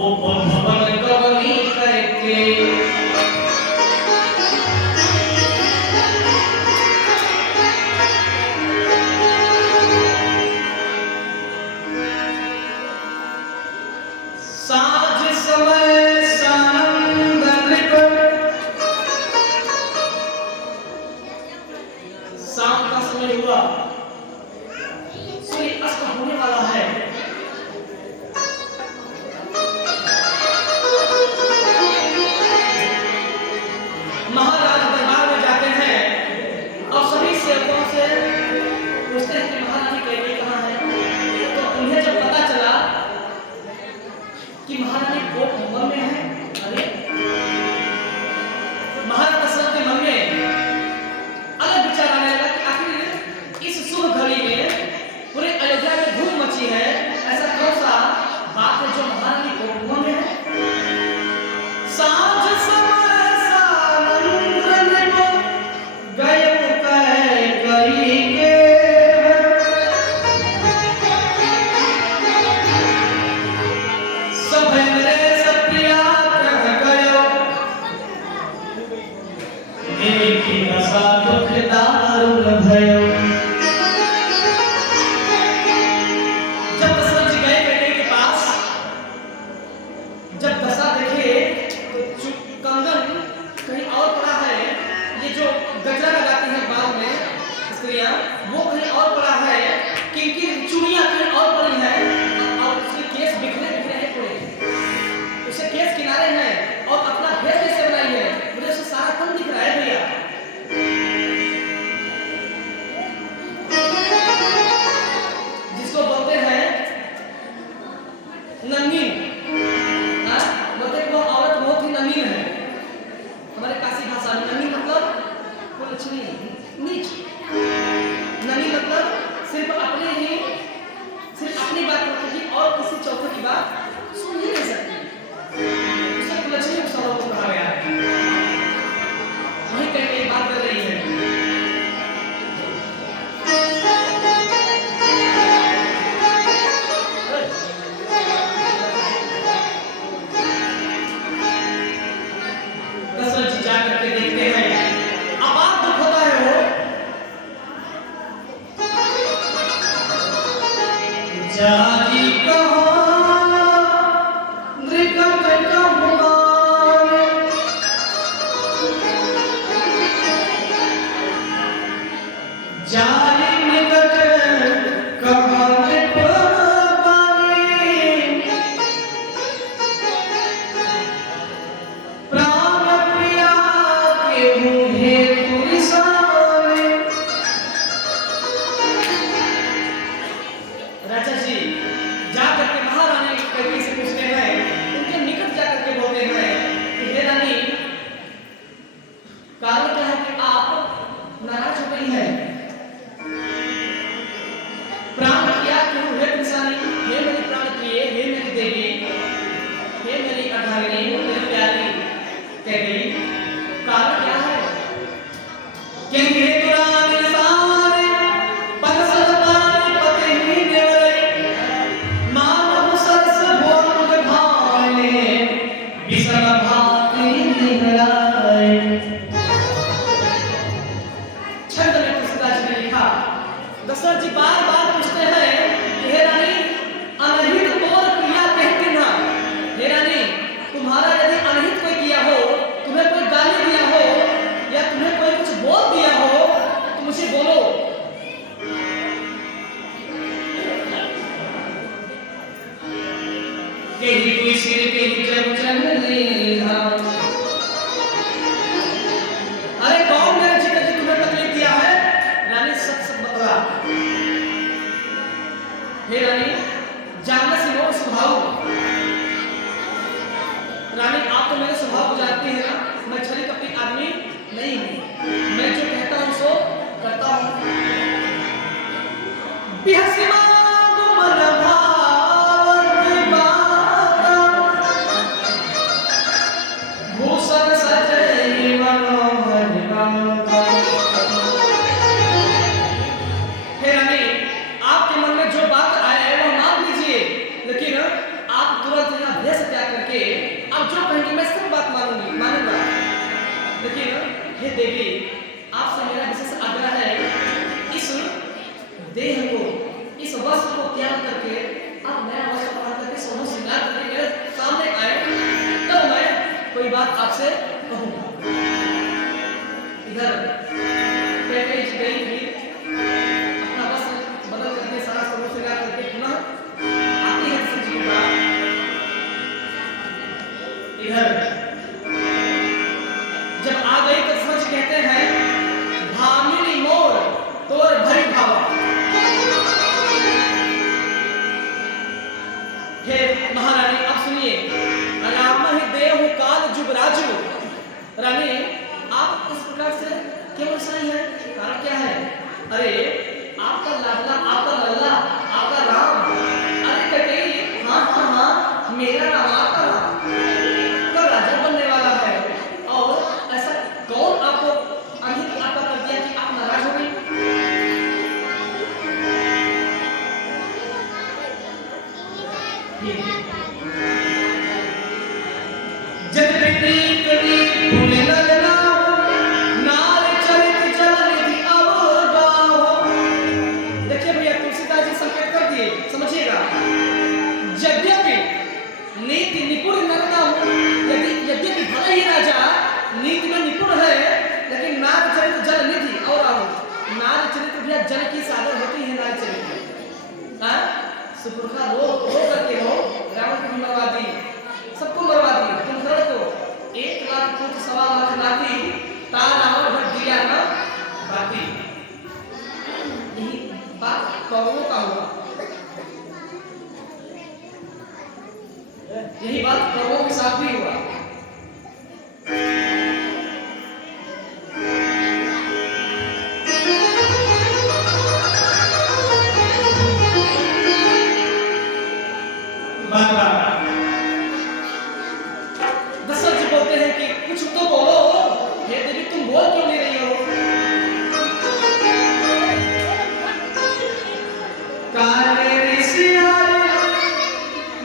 वो भवन कवनी करके साँझ समय सानंद नृप शाम का समय हुआ, सूर्य अस्त होने वाला है। महाराज दरबार में जाते हैं और सभी सेवकों से पूछते हैं कि महारानी कैकेयी कहाँ है। तो उन्हें जब पता चला कि महारानी कोप भवन में है, अरे महाराज दशरथ के मन में अलग विचार आने लगा कि आखिर इस शुभ घड़ी में पूरे अयोध्या में धूम मची है, ऐसा कौन सा बात है जो महारानी कोप भवन में है। साँझ समय सानंद नृप गए कैकेयी के सभय नरेश प्रिया कह गयो, देखी दशा दुख दारुण भयो। जब दशरथ जी गए कैकेयी के पास, जब दशा देखे तो कंगन कहीं और पड़ा है, ये जो गजरा लगाती हैं बाल में स्त्रियां, वो कहीं और पड़ा है, किनकी चूड़ियां कहीं और पड़ी है और उसके केस बिखरे बिखरे हैं पूरे, उसके केस किनारे हैं और अपना भेष कैसे बनाई है, मुझे उससे सारा तन दिख रहा है भैया। जिसको बोलते हैं नंगीन, बोलते हैं वो औरत बहुत ही नंगीन है। हमारे काशी भाषा में नंगीन मतलब कुछ नहीं, नीच। नंगीन मतलब सिर्फ अपनी बात करती और किसी चौथे की बात सुन ही नहीं सकती, उसे कुलच्छनी शब्दों को कहा गया है। वही कैकेयी बात कर रही है। दशरथ जी जाकर के देखते हैं, अपार दुख होता है वो। जाजी कहाँ नृकट कहुमान, जारी निकट कहाँ नृप बानी, प्राण प्रिया के मुहे तुरिसाने। राजा जी जाकर के महारानी कैकेयी से पूछते हैं, उनके निकट जाकर के बोलते हैं कि हे रानी, कारण क्या है कि आप नाराज हो गई हैं। प्राण प्रिया के मुहे तुरिसाने, हे मेरी प्राण प्रिय, हे मेरी देवी, हे मेरी अर्धांगिनी, मेरी प्यारी कैकेयी, कारण क्या है कि हे तुरानी सारे पगसर पानी पते ही देवरे, मानव सरस भोग भाने विषम भाति निहराए। छंद में तुलसीदास जी ने लिखा, दशरथ जी बार बार पूछते हैं कि हे रानी, अनहित तोर क्रिया कहते ना। हे रानी, तुम्हारा यदि अनहित कोई किया हो, तुम्हें कोई गाली दिया हो या तुम्हें कोई कुछ बोल दिया हो, तो मुझे बोलो। केही कोई सिर केही जब चढ़ले धाम। अरे कौन मेरे जीते जी तुम्हें तकलीफ दिया है? रानी सच सच बतला। हे रानी, जानना सिनो स्वभाव। रानी, आप तो मेरे स्वभाव को जानती हैं ना, मैं छली कपटी आदमी नहीं हूँ, मैं जो कहता हूँ सो करता हूँ। बिहसिमा गुमन भावत बाता, भूषण सजई मनोहर बाता। हे रानी, आपके मन में जो बात आए वो मान लीजिए, लेकिन आप तुरंत यहाँ भेष त्याग देवी, आपसे मेरा विशेष आग्रह है, इस देह को, इस वस्त्र को त्याग करके आप नया वस्त्र पहन करके सोना श्रृंगार करके मेरे सामने आए, तब मैं कोई बात आपसे कहूँगा। इधर कैकेयी गई थी, अपना वस्त्र बदल करके सारा सोना श्रृंगार करके पुनः आती है दशरथ जी के पास। इधर जब आ गई तो दशरथ जी कहते हैं, भामिनी मोर तोर भरी भावा। हे महारानी, अब सुनिए, राम ही देहु काल जुगराजु। रानी, आप इस प्रकार से क्यों हंसाई हैं? कारण क्या है? अरे आपका लाडला, आपका लल्ला, आपका राम, अरे कैकेयी, हाँ हाँ हाँ, मेरा राम, आपका राम तो राजा बनने वाला है, और ऐसा कौन आपको अहित आपका कर दिया कि आप नाराज हो गई? जग प्रीत भूले न लेना, नार चरित चलनिधि अवगाहो। देखिए भैया, तुलसीदास जी संकेत कर दिए, समझिएगा। यद्यपि नीति निपुण नर न हो, यद्यपि भले ही राजा नीति में निपुण है, लेकिन नार चरित जल निधि और आओ। नार चरित भैया जल की सागर होती है नार चरित। हाँ, सुपुरखा रो करके हो, रावण को भी मरवा दी, सबको मरवा दी, कुंभकर्ण को 1 लाख पुत्र 1.25 लाख लाती, ता रावण भर दिया ना बाती। यही बात कौरवों का हुआ, यही बात कौरवों के साथ भी हुआ। दशरथ जी बोलते हैं कि कुछ तो बोलो, हे देवी, तुम बोल क्यों नहीं रही हो? कारे ऋषि आए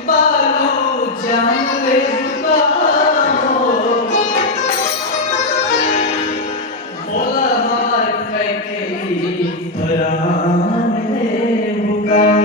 बालो जानवे बाहो, बोला हमार कैकेयी राम ने बुकाओ।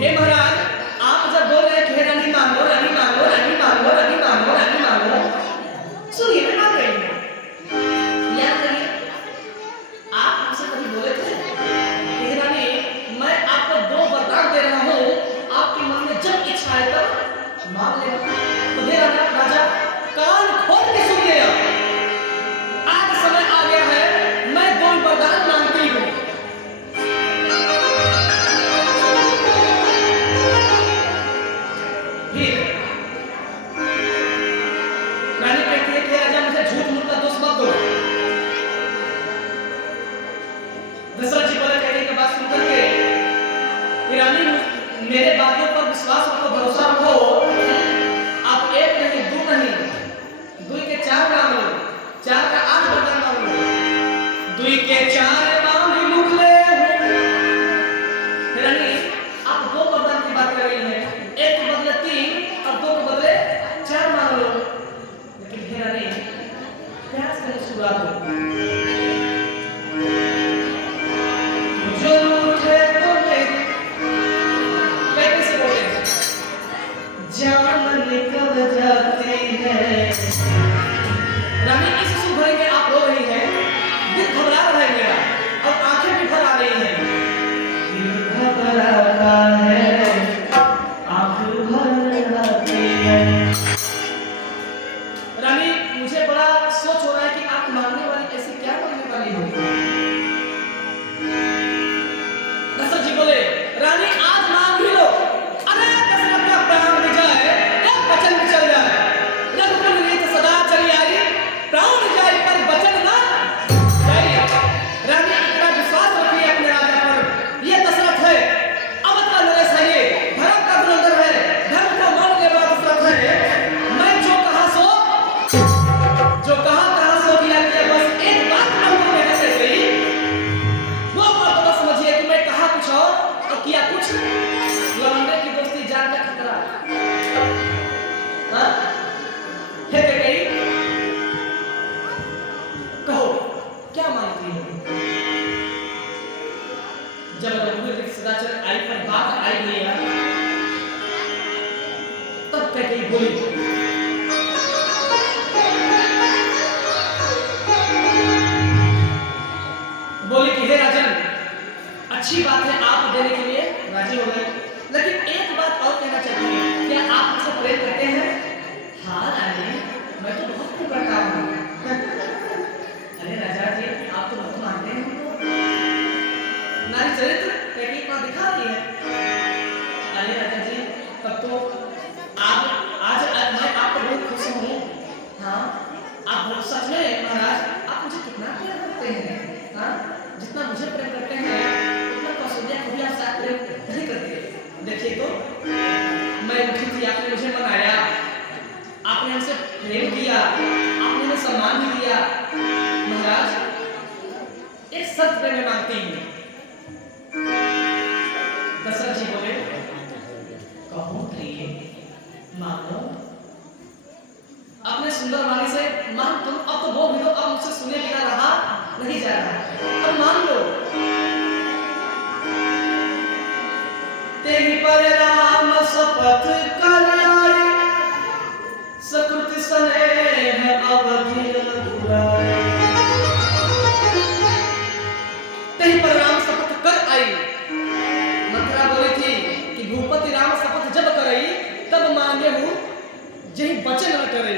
हे महाराज, आप जब बोल रहे हैं कि रानी मांगो, रानी मांगो, रानी मांगो, रानी मांगो, रानी मांगो, सुनिए, मैं मांग रही हूँ। याद करिए, आप हमसे कभी बोले थे कि रानी, मैं आपको 2 वरदान दे रहा हूँ, आपके मन में जब इच्छा आए तब मांग लेना। तो हे राजा, कान खोल के सुनिए, आज समय आ गया है, मैं 2 वरदान मांगती हूँ। रानी कहती है कि राजा, मुझे झूठ मूठ का दोष मत दो। दशरथ जी बोले, कहने की बात सुनकर के, रानी, मेरे बातों पर विश्वास रखो, भरोसा रखो। आप 1 नहीं, 2 नहीं, 2 के 4 मांग लो, 4 का 8 वरदान मांग लो, 2 के 4 मांग मुकले। रानी, आप 2 वरदान की बात कर रही हैं, 1 के बदले 3 और 2 के बदले 4 मांग लो। लेकिन हे रानी, प्यार से शुरुआत हो। जरूर है तो मेरी, कैसे बोले, जब रघुवीर की सदाचर आई पर बात आई गई तब कैकेयी बोली, कि हे राजन, अच्छी बात है आप देने के लिए राजी हो गए, लेकिन एक बात और कहना चाहती हूँ, क्या आप मुझसे प्रेम करते हैं? हाँ रानी, मैं तो बहुत प्रेम करता हूँ। अरे राजा जी, आप तो बहुत मानते हैं। नारी चरित्र कैकेयी इतना दिखा रही है। अरे राजा जी, तब तो आज मैं आपको बहुत खुश हूँ। हाँ, आप सच में महाराज, आप मुझे कितना प्रेम करते हैं। हाँ, जितना मुझे प्रेम करते हैं उतना कौशल्या को भी आपसे प्रेम नहीं करते। देखिए तो, मैं उठी थी, आपने मुझे मनाया, आपने हमसे प्रेम किया, आपने हमें सम्मान भी दिया। महाराज, एक शर्त पे मैं मांगती हूँ। दशरथ जी बोले, कहो प्रिय, मांगो। अपने सुंदर वाणी से मांग तुम, अब तो बोल भी दो, अब मुझसे सुने बिना रहा नहीं जा रहा, अब मान लो। तेरी पर राम शपथ कर आए, सकृत स्नेह अवधि दुराए। तेरी पर राम शपथ कर आई। मंत्रा बोली थी कि भूपति राम शपथ जब करई, तब मांगे हूँ यही वचन न करे।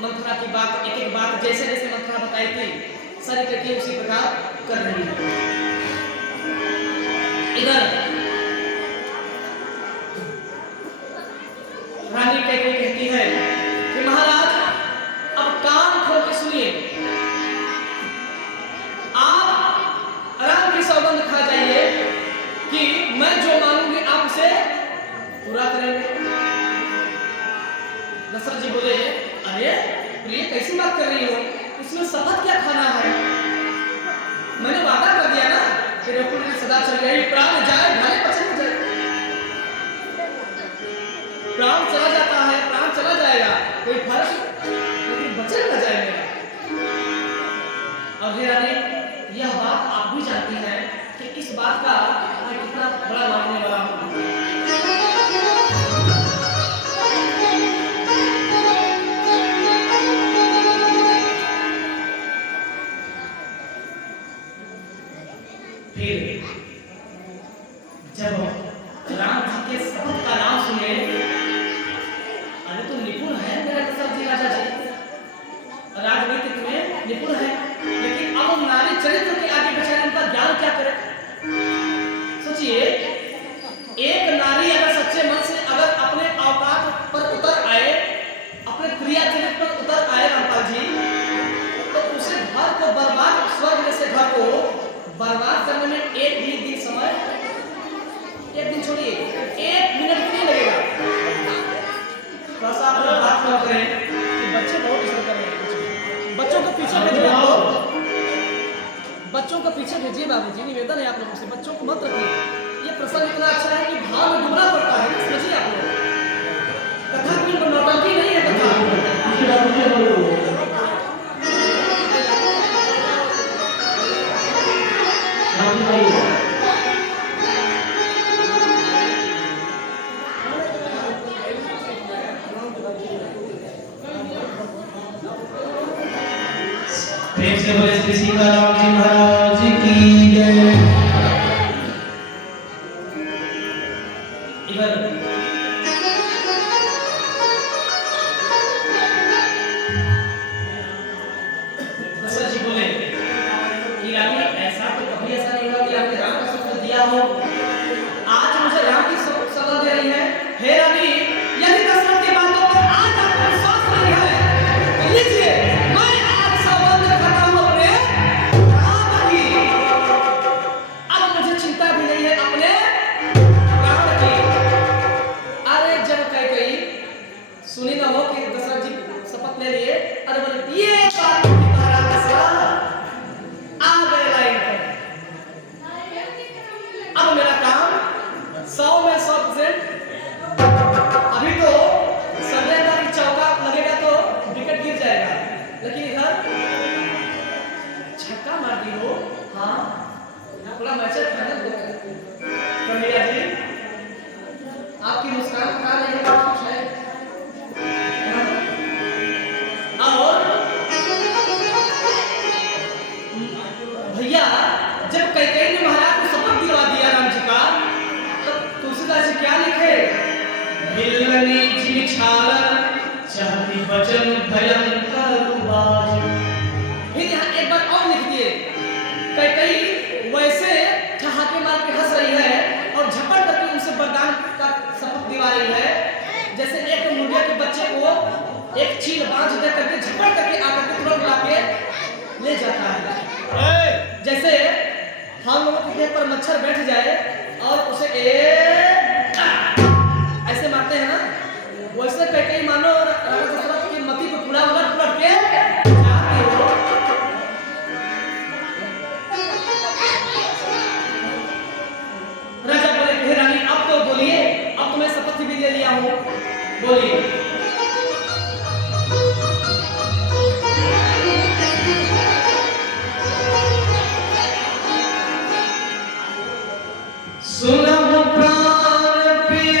मंत्रा की बात, एक एक बात जैसे जैसे मंत्रा बताई थी, सारी कैकेयी उसी प्रकार कर रही है। इधर रानी कैकेयी कहती है कि महाराज, अब कान खोल के सुनिए, आप राम की सौगंध खा जाइए कि मैं जो मांगूंगी आप उसे पूरा करेंगे। दशरथ जी बोले, अरे प्रिय, कैसी बात कर रही हो? इसमें शपथ क्या खाना है? मैंने वादा कर दिया ना कि रघुवीर सदा चल गई, प्राण जाए भले पछन जाए। प्राण चला जाता है, प्राण चला जाएगा, कोई फर्क, लेकिन वचन न जाए मेरा। और हे रानी, यह बात आप भी जानती हैं कि इस बात का मैं कितना बड़ा मानने वाला हूँ। फिर जब राम जी के शपथ का नाम सुने, अरे तो निपुण है मेरे दशरथ जी, राजा जी राजनीतिक में निपुण है, लेकिन अब नारी चरित्र के आगे बेचारे उनका ज्ञान क्या करे? सोचिए, एक नारी अगर सच्चे मन से अगर अपने औकात पर उतर आए, अपने क्रिया चरित्र पर उतर आए रामपाल जी, तो उसे घर को बर्बाद, स्वर्ग जैसे घर को बर्बाद करने में एक भी दिन समय, एक दिन छोड़िए, एक मिनट भी नहीं लगेगा। बस आप बात कर रहे हैं कि बच्चे बहुत डिस्टर्ब कर रहे हैं, बच्चों को पीछे भेजिए। आप बच्चों को पीछे भेजिए बाबूजी, निवेदन है आप लोगों से, बच्चों को मत रखिए। ये प्रसंग इतना अच्छा है कि भाव में डूबना पड़ता है, समझिए आप लोग। कथा की नौटंकी नहीं है कथा। प्रेम से बोले श्री सीताराम जी महाराज की जय। इधर दशरथ जी बोले कि रानी, ऐसा तो कभी ऐसा नहीं हुआ कि आपने राम का शपथ दिया हो, आज मुझे राम की सौगंध दे रही है। हे रानी, यदि दशरथ की बातों पर आज आपको विश्वास नहीं है तो लीजिए, मैं आज सौगंध खाता हूं अपने राम थोड़ा मैसेज फाइनल हो गया। कन्हैया जी, आपकी मुस्कान का नहीं है, कुछ है। और भैया, जब कैकेयी ने महाराज को शपथ दिलवा दिया राम जी का, तब तुलसीदास जी क्या लिखे? मिलनी जिछालन चाहती बचन भयंकर बाज। फिर यहाँ एक बार और लिख दिए, कैकेयी वैसे ठहाके मार के हंस रही है और झपट करके उनसे वरदान का शपथ दिला रही है, जैसे एक मुर्गिया के बच्चे को एक चील बांध दे करके झपट करके आकर के तुरंत ला के ले जाता है। जैसे हम लोगों के देह पर मच्छर बैठ जाए और उसे ऐसे मारते हैं ना, वैसे कैकेयी मानो राजा दशरथ की मति को पूरा उलट पुलट के जाती हो। राजा बोले कि रानी अब तो बोलिए, अब तो मैं शपथ भी ले लिया हूँ, बोलिए। सुनहु प्राण प्रिय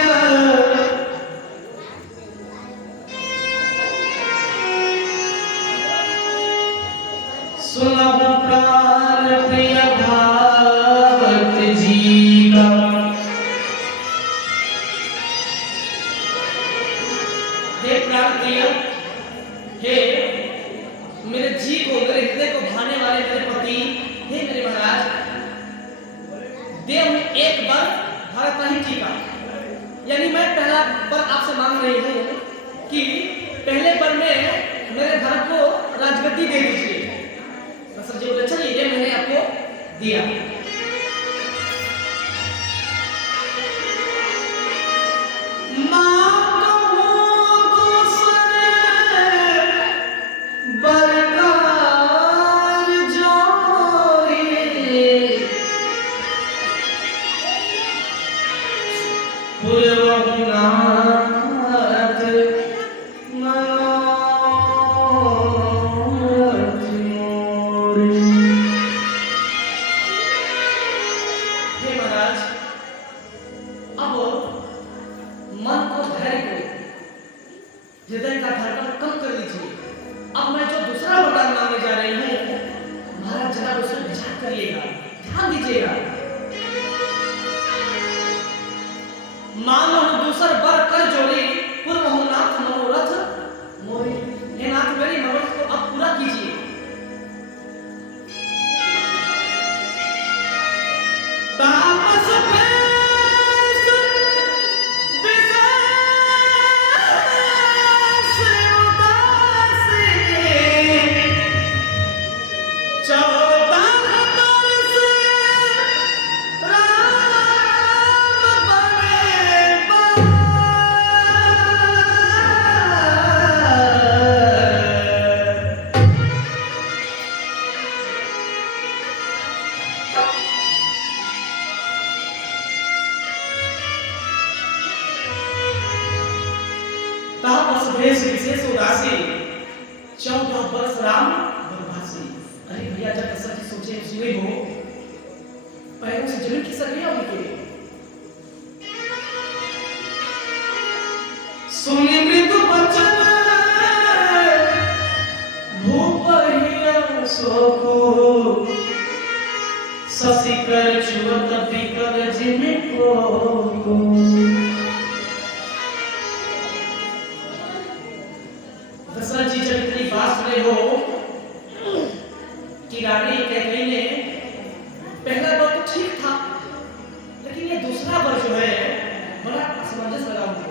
सुनहु प्राण प्रिय भावत जीवा। हे प्राण प्रिय, हे मेरे जी को, मेरे हृदय को भाने वाले मेरे पति, हे मेरे महाराज, देव में एक बार भारत ही टीका, यानी मैं पहला बार आपसे मांग रही हूँ कि पहले बार में मेरे भारत को राजगद्दी दे दीजिए। दशरथ जी बोले चलिए, ये मैंने आपको दिया। हे महाराज, अब मन को, धैर्य को, हृदय का धड़कन कम कर लीजिए। अब मैं जो दूसरा वरदान मांगने जा रही हूँ, महाराज जरा उस पर विचार करिएगा, ध्यान दीजिएगा। मानो दूसर बर कर जोड़ी, पूर्व हो नाथ मनोरथ मोरी। हे नाथ, मेरी मनोरथ को अब पूरा कीजिए। तापस पैस विशेष उदासी, चौदह बरस राम बने बा। तापस भेष विशेष उदासी, 14 वर्ष राम वनवासी। अरे भैया, जब दशरथ जी सोचे सुने हो, पैरों से जमीन खिसक गया उनके। सुनि मृदु वचन भूपहिया सोको, शशिकर छुअत बिकर जिनको। दशरथ जी जब इतनी बात सुने हो कि रानी कैकेयी ने, पहला बार तो ठीक था, लेकिन ये दूसरा बार जो है बड़ा असमंजस लगा उनको।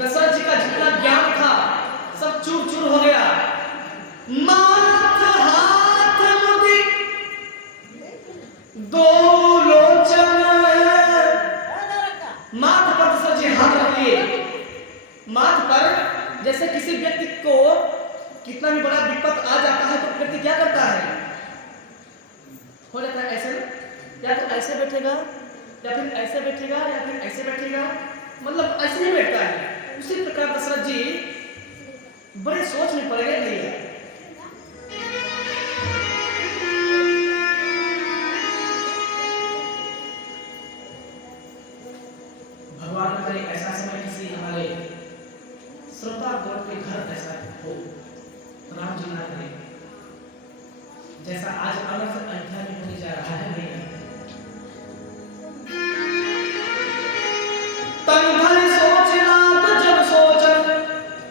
दशरथ जी का जितना ज्ञान था सब चूर चूर हो गया। माथ हाथ मुदी दो लोचन, माथ पर दशरथ जी हाथ रख लिए। माथ पर, जैसे किसी व्यक्ति को कितना भी बड़ा विपत आ जाता है तो व्यक्ति क्या करता है, हो जाता है ऐसे, या तो ऐसे बैठेगा या फिर ऐसे बैठेगा या फिर ऐसे बैठेगा, मतलब ऐसे ही बैठता है। उसी प्रकार दशरथ जी बड़े सोच में पड़ गए भैया। भगवान न करे ऐसा समय किसी हमारे श्रोता गण के घर ऐसा हो, राम जी ना करे जैसा आज अनर्थ अयोध्या में होने जा रहा है भैया। तन भले सोचना तो जब सोचन,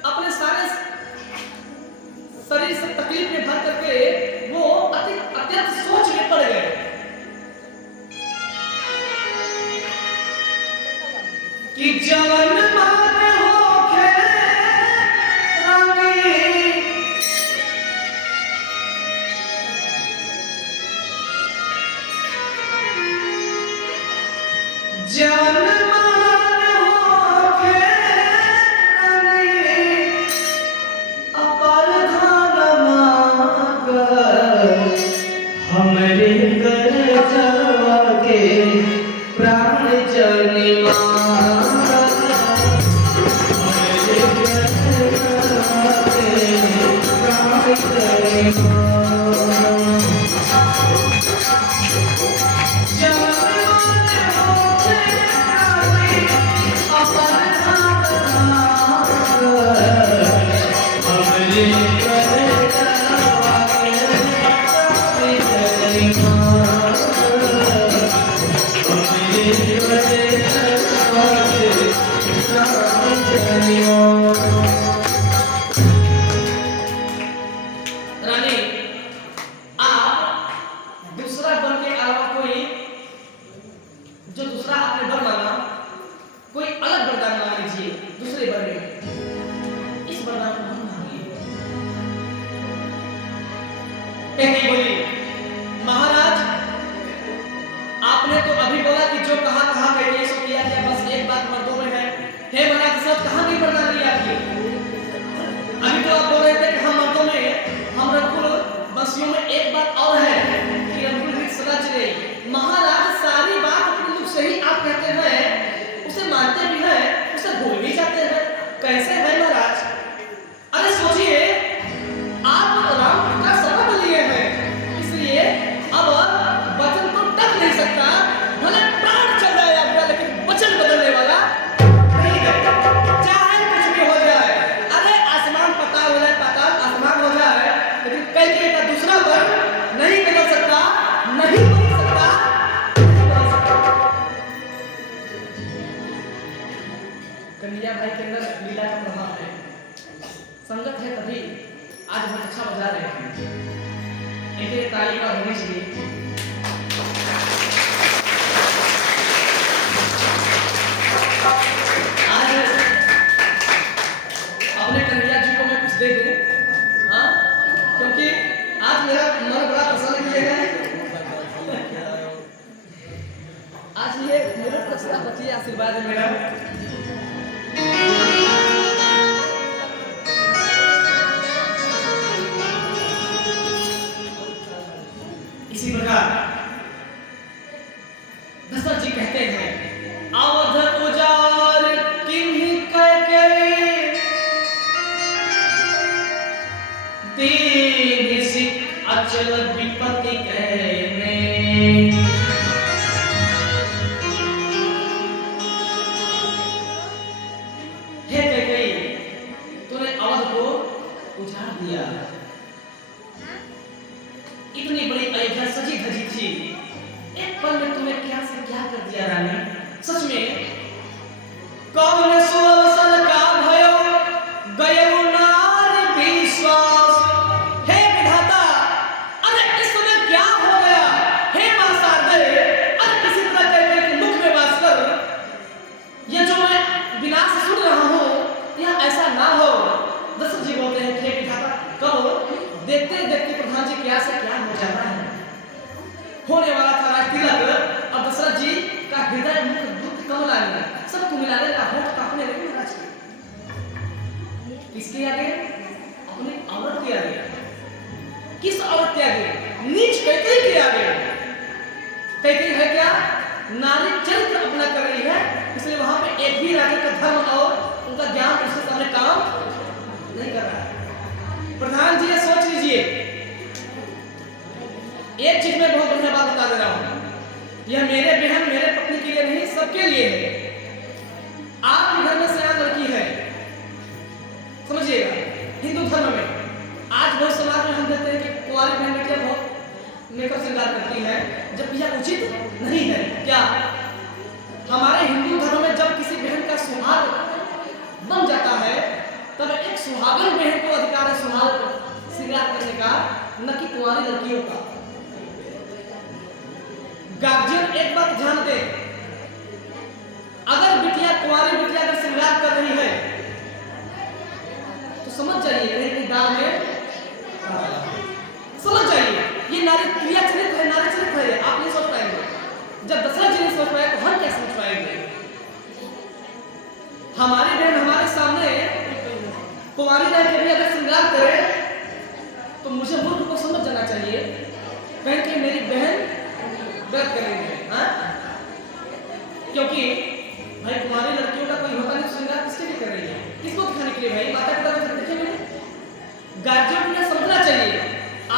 अपने सारे शरीर से तकलीफ में भर करके वो अत्यंत सोच में पड़ गए कि जवन मान होखे रानी, जवन मान होखे रानी, अपर धान मांगर, हमरे कर जावा के प्राण जनि मांगा, हमरे कर जावा के प्राण जनि मांगा। रानी, आप दूसरा वर के अलावा कोई जो दूसरा आपने वर मांगा, कोई अलग वरदान मांग लीजिए दूसरे वर में। इस वरदान को हम मांगिए। कैकेयी बोली, महाराज आपने तो अभी बोला कि जो कहा कैकेयी सो किया क्या, बस एक बात मर्दों में है। हे महाराज सब कहां नहीं वरदान लिया आपकी? अभी तो आप बोल रहे थे कि हम मर्दों में, हम रघुकुल वंशियों में एक बात और है कि रघुकुल रीत सदा चले। महाराज सारी बात अपने मुख से ही आप कहते हैं, उसे मानते भी हैं, उसे भूल भी जाते हैं। कैसे है महाराज? अरे सोचिए, आप राम का शपथ लिए हैं, इसलिए अब वचन तो टक नहीं सकता। भले प्राण चल जाए आपका, लेकिन वचन बदलने वाला नहीं है। चाहे कुछ भी हो जाए, अरे आसमान पाताल हो जाए, पाताल आसमान हो जाए, लेकिन कैकेयी का दूसरा वर नहीं बदल सकता, नहीं बदल सकता, नहीं बदल सकता। कन्हैया भाई के अंदर लीला का प्रभाव है, संगत है, तभी आज हम अच्छा बजा रहे हैं। इनके ताली का होनी चाहिए। आज अपने कन्हैया जी को मैं कुछ दे दूं, हाँ, क्योंकि आज मेरा मन बड़ा प्रसन्न किए गए। आज ये मेरे प्रस्तावती आशीर्वाद है मेरा। इसी प्रकार दशरथ जी कहते हैं, अवध उजार किन्हीं कैकेयी, दीन सिख अचल विपत्ति कहने। हे कैकेयी, तूने अवध को उजाड़ दिया। इतनी बड़ी अयोध्या सजी धजी थी, एक पल में तुमने क्या से क्या कर दिया रानी। सच में कौन सुअवसन का भयो, गयो नार विश्वास। हे विधाता, अरे इस समय क्या हो गया? हे मां शारदे, अरे किसी तरह कैकेयी के मुख में वास कर, ये जो मैं विनाश सुन रहा हूं, यह ऐसा ना हो। दशरथ जी बोलते हैं, हे विधाता, कहो देखते देखते प्रधान जी क्या से क्या हो जाता है। होने वाला था राज तिलक, अब दशरथ जी का हृदय मुख दुख कमला में सबको मिलाने का होठ कांपने लगे महाराज के। किसके आगे? अपनी औरत के आगे। किस औरत के आगे? नीच कैकेयी के आगे। कैकेयी है क्या? नारी चरित्र अपना कर रही है, इसलिए वहां पे एक भी राजा का धर्म और उनका ज्ञान उसके सामने काम नहीं कर रहा है। हिंदू धर्म में आज बहुत समाज में हम देखते हैं कि कुंवारी बहन बेटियां बहुत मेकअप श्रृंगार करती है, जबकि यह उचित नहीं है। क्या हमारे हिंदू धर्म में जब किसी बहन का सुहाग बन जाता है तब एक सुहागन बहन को अधिकार है सुहाग श्रृंगार करने का, न कि कुंवारी लड़कियों का। गार्जियन एक बात ध्यान दे, अगर बिटिया कुंवारी बिटिया अगर श्रृंगार कर रही है तो समझ जाइए कहीं कहीं दाल में समझ जाइए ये नारी क्रिया चरित्र है, नारी चरित्र है। आप नहीं सोच पाएंगे, जब दशरथ जी नहीं सोच पाए तो हम क्या समझ पाएंगे। हमारी बहन हमारे सामने कुंवारी रह के भी अगर श्रृंगार करे तो मुझे मूर्ख को समझ जाना चाहिए कहीं कि मेरी बहन गलत कर रही है। हाँ? क्योंकि भाई कुंवारी लड़कियों का कोई होता नहीं, श्रृंगार किसके लिए कर रही है, किसको दिखाने के लिए भाई, माता पिता को देखेंगे। गार्जियन को यह समझना चाहिए।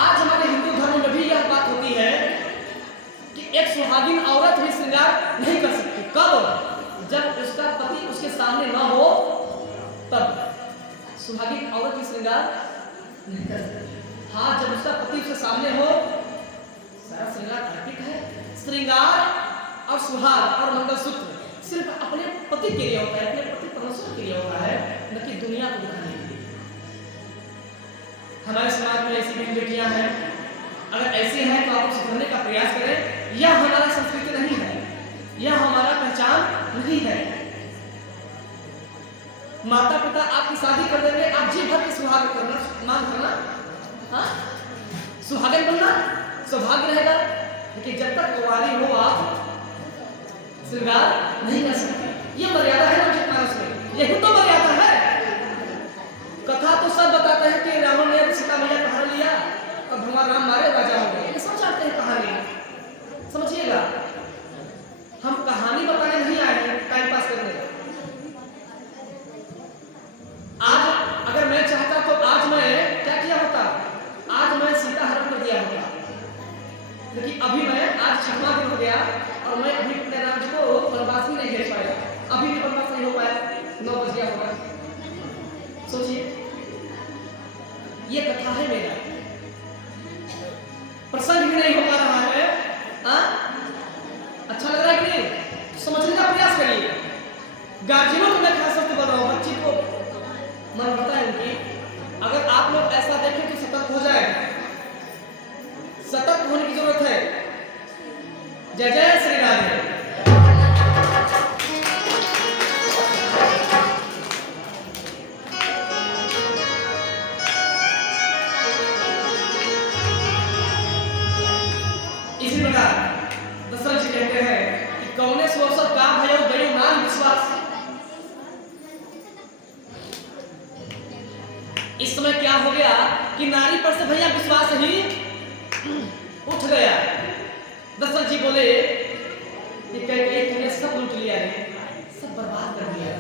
आज हमारे हिंदू धर्म में भी यह बात होती है कि एक सुहागिन औरत भी श्रृंगार नहीं कर सकती। कब? जब उसका पति उसके सामने न हो तब सुहागिन औरत की श्रृंगार नहीं कर सकती। हाँ, जब उसका पति उसके सामने हो सारा श्रृंगार अर्पित है। श्रृंगार और सुहाग और मंगलसूत्र सिर्फ अपने पति के लिए होता है, अपने पति परमेश्वर के लिए होता है, न कि दुनिया को दिखाने के लिए। हमारे समाज में ऐसी भी बेटियां हैं, अगर ऐसी हैं तो आप सुधरने का प्रयास करें। यह हमारा संस्कृति नहीं है, यह हमारा पहचान नहीं है। माता पिता आपकी शादी कर देंगे, आप जी भर के सुहाग करना मांग करना, हाँ सुहागन बनना सौभाग्य रहेगा, लेकिन जब तक कुंवारी हो आप श्रृंगार नहीं कर सकते। ये मर्यादा है रामचरितमानस में, यही तो मर्यादा है। कथा तो सब बताते हैं कि रावण ने सीता मैया का हरण लिया और भगवान राम मारे राजा हो गए, ये सब जानते हैं कहानी। समझिएगा, हम कहानी बताने नहीं आए हैं टाइम पास करने। आज अगर मैं चाहता तो आज मैं क्या किया होता, आज मैं सीता हरण कर दिया होता, लेकिन अभी मैं आज 6वां दिन हो गया और मैं अभी अपने राम जी को वनवास ही नहीं भेज पाया, अभी भी वनवास नहीं हो पाया, 9 बज गया होगा। सोचिए, ये कथा है मेरा, प्रसंग भी नहीं हो पा रहा है। अच्छा लग रहा है कि नहीं? समझने का प्रयास करिए। गार्जियनों को मैं खास करके बोल रहा हूँ, बच्ची को मन होता है उनकी, अगर आप लोग ऐसा देखें तो सतर्क हो जाए, सतर्क होने की जरूरत है। जय जय श्री राधे। इसी प्रकार दशरथ जी कहते हैं कि कौने सोसत का भयो गयो मान विश्वास। इस समय क्या हो गया कि नारी पर से भैया विश्वास ही उठ गया। दशरथ जी बोले कि तुमने सब लूट लिया रे, सब बर्बाद कर दिया।